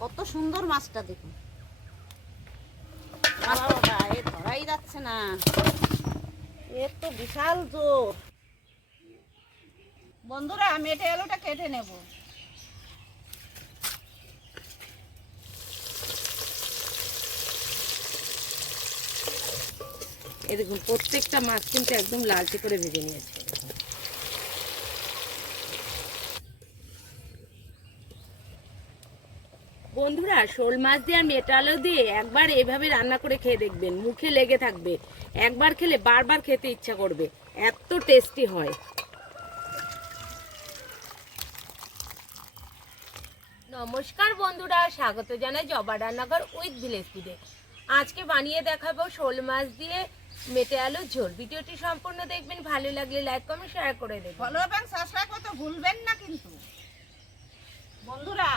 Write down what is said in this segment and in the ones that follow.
কত সুন্দর মাছটা দেখুন। এ ধরাই যাচ্ছে না। এর তো বিশাল জোর। বন্ধুরা মেটে আলুটা কেটে নেব। এই দেখুন, প্রত্যেকটা মাছ কিন্তু একদম লালচে করে ভেজে নিয়েছে। বন্ধুরা শোল মাছ দিয়ে আর মেটালো দিয়ে একবার এভাবে রান্না করে খেয়ে দেখবেন মুখে লেগে থাকবে। একবার খেলে বারবার খেতে ইচ্ছা করবে এত টেস্টি হয়। নমস্কার বন্ধুরা স্বাগত জানাই জবা রান্নাঘর উইথ ভিলেজ ফুডে আজকে বানিয়ে দেখাবো শোল মাছ দিয়ে মেটে আলুর ঝোল। ভিডিওটি সম্পূর্ণ দেখবেন ভালো লাগলে লাইক কমেন্ট শেয়ার করে দেবেন। ফলো এবং সাবস্ক্রাইব করতে ভুলবেন না কিন্তু। বন্ধুরা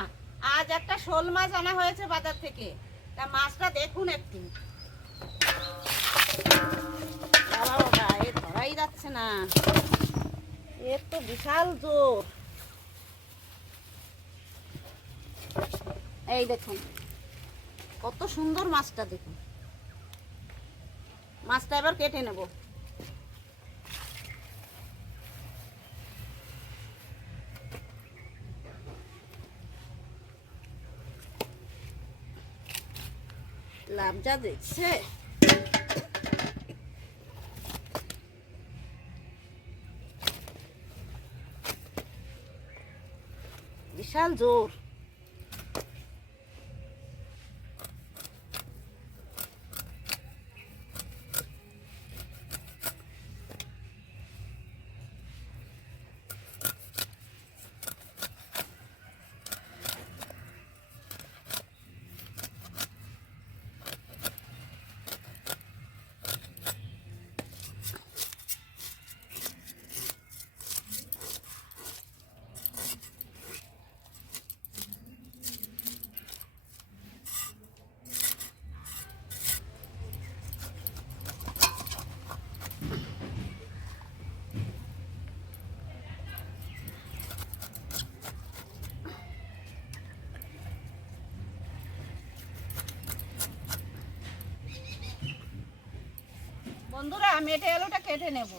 আজ একটা শোল মাছ আনা হয়েছে বাজার থেকে। তা মাছটা দেখুন একটু। বাবা বাবা, এ ধরাই যাচ্ছে না। এর তো বিশাল জোর। এই দেখুন, কত সুন্দর মাছটা দেখুন। মাছটা এবার কেটে নেব। লাভ যা দেখছে? বিশাল জোর বন্ধুরা মেটে আলুটা কেটে নেব।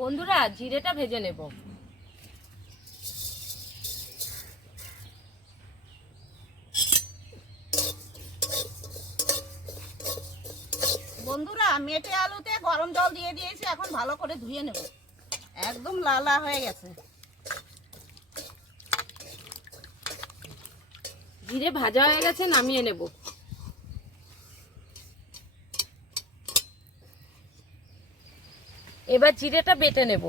বন্ধুরা, জিরেটা ভেজে নেব। বন্ধুরা, মেটে আলুতে গরম জল দিয়ে দিয়েছি, এখন ভালো করে ধুয়ে নেব। একদম লালা হয়ে গেছে। জিরে ভাজা হয়ে গেছে, নামিয়ে নেব। এবার জিরেটা বেটে নেব।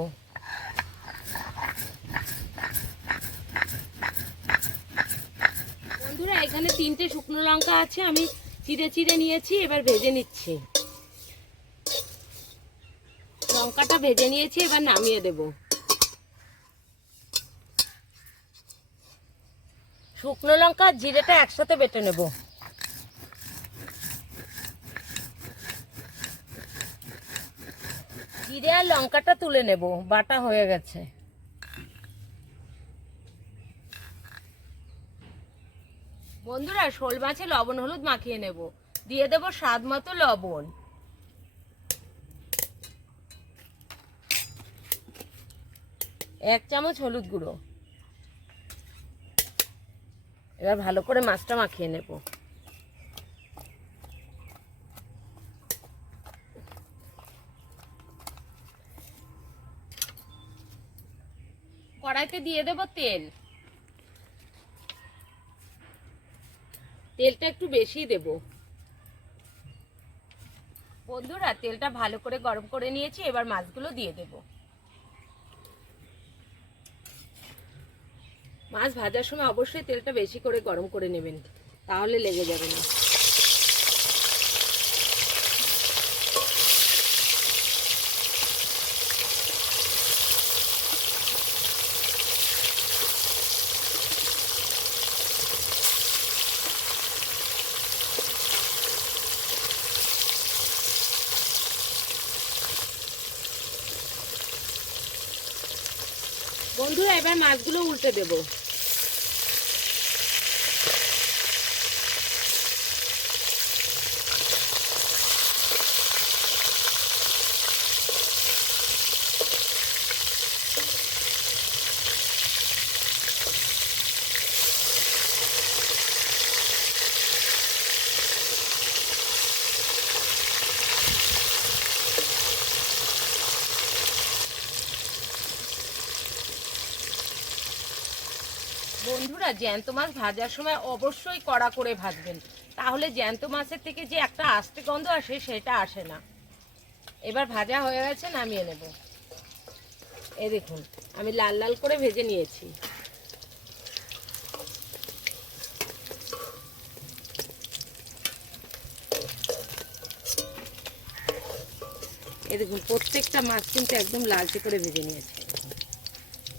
বন্ধুরা এখানে তিনটে শুকনো লঙ্কা আছে আমি চিড়ে চিড়ে নিয়েছি এবার ভেজে নিচ্ছি। লঙ্কাটা ভেজে নিয়েছি এবার নামিয়ে দেব। শুকনো লঙ্কা জিরেটা একসাথে বেটে নেব। জিরে আর লঙ্কাটা তুলে নেব, বাটা হয়ে গেছে। বন্ধুরা, শোল মাছে লবণ, হলুদ মাখিয়ে নেব। দিয়ে দেব স্বাদ মতো লবণ। এক চামচ হলুদ গুঁড়ো। এবার ভালো করে মাছটা মাখিয়ে নেব। কড়াইতে দিয়ে দেব তেল। তেলটা একটু বেশি দেব। বন্ধুরা, তেলটা ভালো করে গরম করে নিয়েছি, এবার মাছগুলো দিয়ে দেব। মাছ ভাজার সময় অবশ্যই তেলটা বেশি করে গরম করে নেবেন, তাহলে লেগে যাবে না বন্ধুরা এবার মাছগুলো উল্টে দেব। বন্ধুরা, জ্যান্ত মাছ ভাজার সময় অবশ্যই কড়া করে ভাজবেন। তাহলে জ্যান্ত মাছের থেকে যে একটা আস্তে গন্ধ আসে, সেটা আসে না। এবার ভাজা হয়ে গেছে, নামিয়ে নেব। এ দেখুন, আমি লাল লাল করে ভেজে নিয়েছি। এ দেখুন, প্রত্যেকটা মাছ কিন্তু একদম লালচে করে ভেজে নিয়েছি।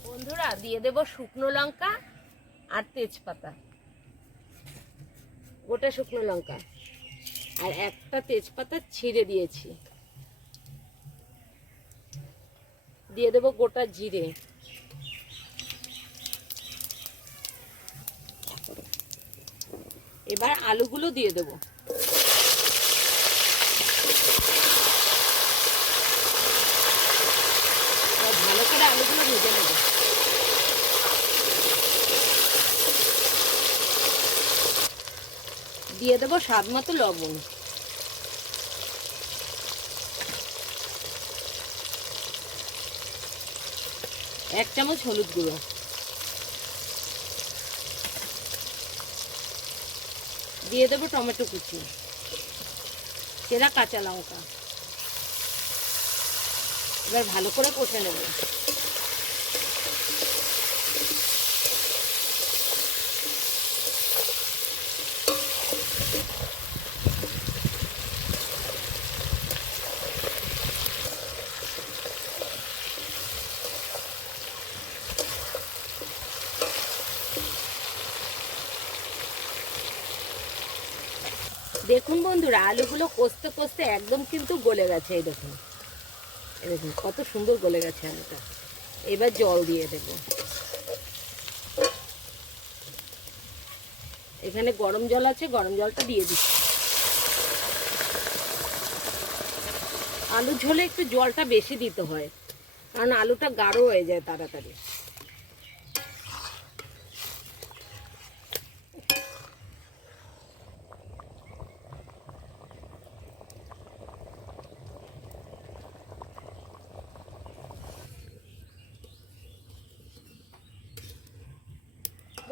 বন্ধুরা, দিয়ে দেব শুকনো লঙ্কা আর তেজপাতা। গোটা শুকনো লঙ্কা। আর একটা তেজপাতা ছিঁড়ে দিয়েছি। দিয়ে দেব গোটা জিরে। এবার আলুগুলো দিয়ে দেবো এবার ভালো করে আলুগুলো ভেজে নেব দিয়ে দেবো স্বাদ মতো লবণ। এক চামচ হলুদ গুঁড়ো। দিয়ে দেবো টমেটো কুচি সেরা কাঁচা লঙ্কা। এবার ভালো করে কষে নেব। দেখুন বন্ধুরা, আলুগুলো কষতে কষতে একদম কিন্তু গলে গেছে, এই দেখুন। এই দেখুন, কত সুন্দর গলে গেছে আলুটা। এবার জল দিয়ে দেব। এখানে গরম জল আছে, গরম জলটা দিয়ে দিচ্ছি। আলুর ঝোলে একটু জলটা বেশি দিতে হয়, কারণ আলুটা গাঢ় হয়ে যায় তাড়াতাড়ি।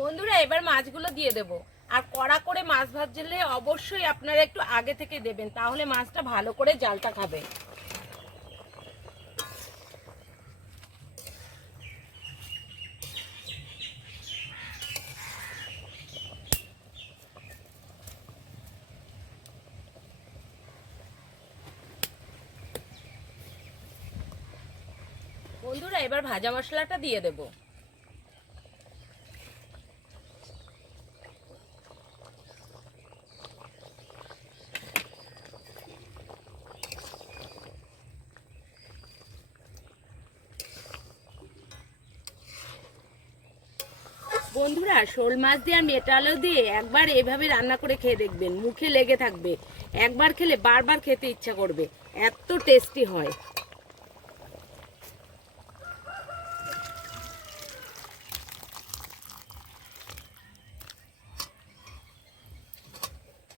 বন্ধুরা, এবার মাছগুলো দিয়ে দেব। আর কড়া করে মাছ ভাজলে অবশ্যই আপনারা একটু আগে থেকে দেবেন, তাহলে মাছটা ভালো করে জালটা খাবে। বন্ধুরা, এবার ভাজা মশলাটা দিয়ে দেবো। বন্ধুরা, শোল মাছ দিয়ে আর মেটালো দিয়ে একবার এভাবে রান্না করে খেয়ে দেখবেন, মুখে লেগে থাকবে। একবার খেলে বারবার খেতে ইচ্ছা করবে, এত টেস্টি হয়।